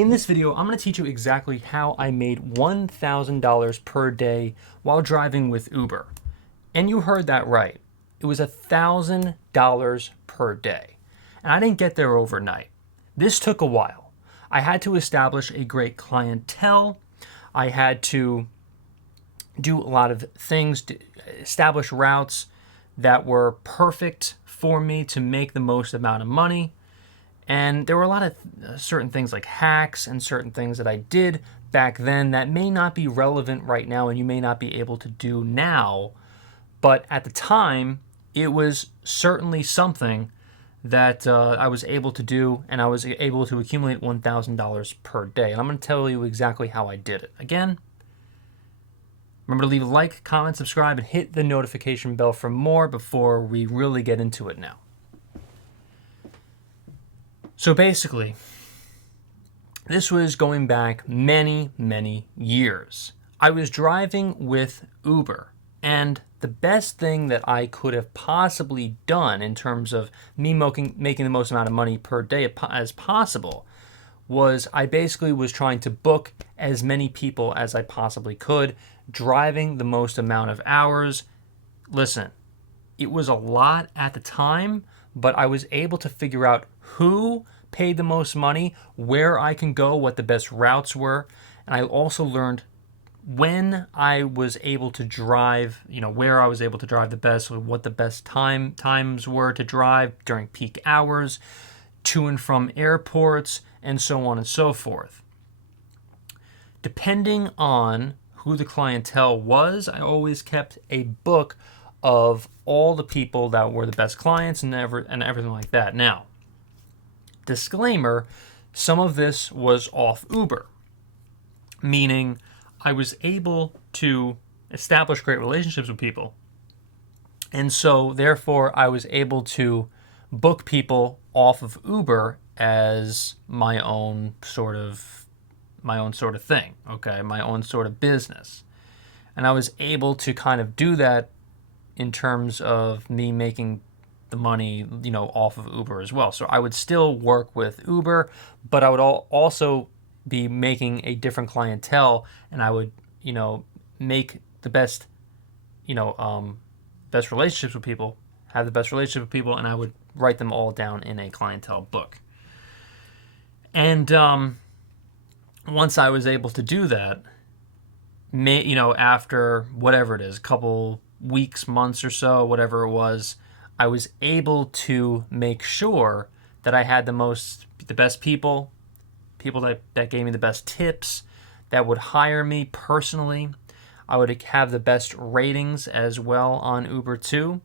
In this video, I'm going to teach you exactly how I made $1,000 per day while driving with Uber. And you heard that right. It was $1,000 per day. And I didn't get there overnight. This took a while. I had to establish a great clientele. I had to do a lot of things, to establish routes that were perfect for me to make the most amount of money. And there were a lot of certain things like hacks and certain things that I did back then that may not be relevant right now and you may not be able to do now. But at the time, it was certainly something that I was able to do, and I was able to accumulate $1,000 per day. And I'm going to tell you exactly how I did it. Again, remember to leave a like, comment, subscribe, and hit the notification bell for more before we really get into it now. So basically, this was going back many, many years. I was driving with Uber, and the best thing that I could have possibly done in terms of me making the most amount of money per day as possible was I basically was trying to book as many people as I possibly could, driving the most amount of hours. Listen, it was a lot at the time, but I was able to figure out who paid the most money, where I can go, what the best routes were. And I also learned when I was able to drive, where I was able to drive the best, what the best times were to drive during peak hours, to and from airports, and so on and so forth. Depending on who the clientele was, I always kept a book of all the people that were the best clients and everything like that. Now, disclaimer, some of this was off Uber, meaning I was able to establish great relationships with people. And so therefore I was able to book people off of Uber as my own sort of thing, okay, my own sort of business. And I was able to kind of do that in terms of me making the money, off of Uber as well. So I would still work with Uber, but I would also be making a different clientele, and I would, make the best, best relationships with people, have the best relationship with people, and I would write them all down in a clientele book. And once I was able to do that, after whatever it is, a couple weeks, months or so, whatever it was, I was able to make sure that I had the best people that gave me the best tips, that would hire me personally. I would have the best ratings as well on Uber too,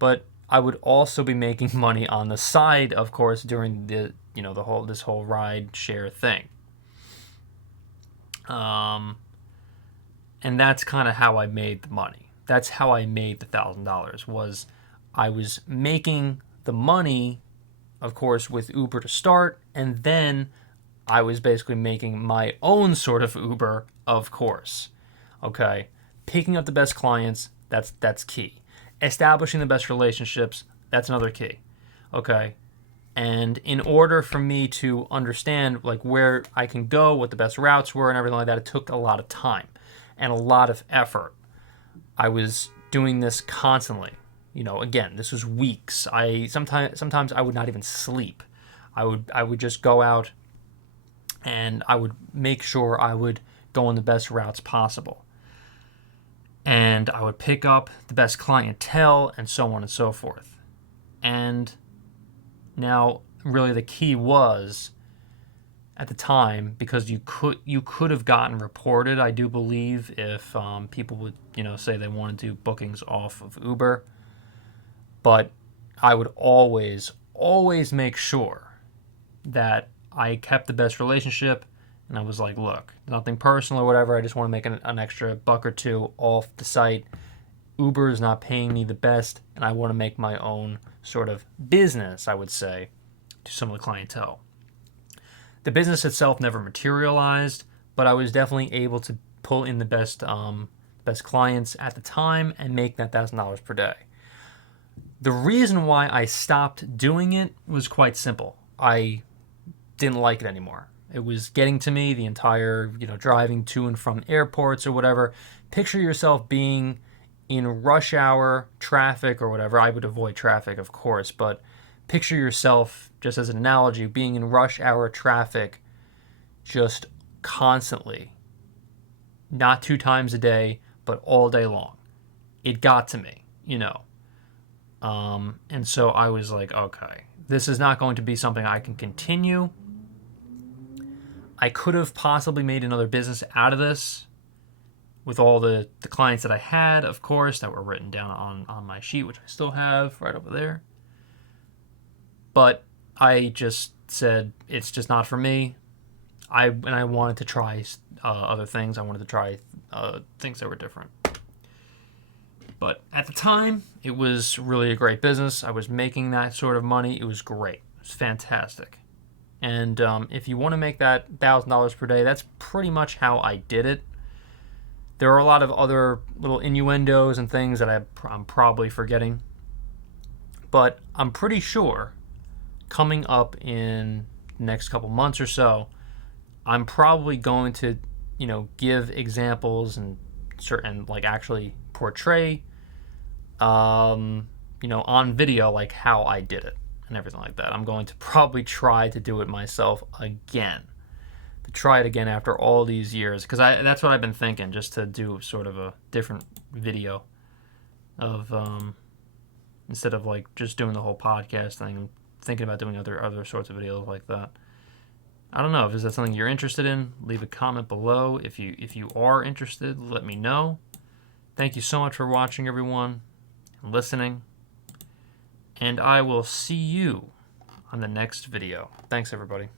but I would also be making money on the side, of course, during this whole ride share thing. And that's kind of how I made the money. That's how I made the $1,000 was I was making the money, of course, with Uber to start, and then I was basically making my own sort of Uber, of course. Okay, picking up the best clients, that's key. Establishing the best relationships, that's another key. Okay, and in order for me to understand like where I can go, what the best routes were, and everything like that, it took a lot of time and a lot of effort. I was doing this constantly. Again, this was weeks. Sometimes I would not even sleep. I would just go out and I would make sure I would go on the best routes possible. And I would pick up the best clientele and so on and so forth. And now really the key was at the time, because you could have gotten reported, I do believe, if people would say they want to do bookings off of Uber. But I would always make sure that I kept the best relationship, and I was like, look, nothing personal or whatever, I just want to make an extra buck or two off the site. Uber is not paying me the best, and I want to make my own sort of business, I would say, to some of the clientele. The business itself never materialized, but I was definitely able to pull in the best clients at the time and make that $1,000 per day. The reason why I stopped doing it was quite simple. I didn't like it anymore. It was getting to me the entire, driving to and from airports or whatever. Picture yourself being in rush hour traffic or whatever. I would avoid traffic, of course, but picture yourself, just as an analogy, being in rush hour traffic just constantly, not 2 times a day, but all day long. It got to me, and so I was like, okay, this is not going to be something I can continue. I could have possibly made another business out of this with all the clients that I had, of course, that were written down on my sheet, which I still have right over there. But I just said, it's just not for me. I wanted to try other things. I wanted to try things that were different. But at the time, it was really a great business. I was making that sort of money. It was great. It was fantastic. And if you want to make that $1,000 per day, that's pretty much how I did it. There are a lot of other little innuendos and things that I'm probably forgetting. But I'm pretty sure coming up in the next couple months or so, I'm probably going to, give examples and certain, actually portray, on video, how I did it and everything like that. I'm going to probably try to do it myself again. To try it again after all these years, because that's what I've been thinking, just to do sort of a different video of instead of just doing the whole podcast thing. I'm thinking about doing other sorts of videos like that. I don't know if is that something you're interested in. Leave a comment below if you are interested. Let me know. Thank you so much for watching, everyone, and listening, and I will see you on the next video. Thanks, everybody.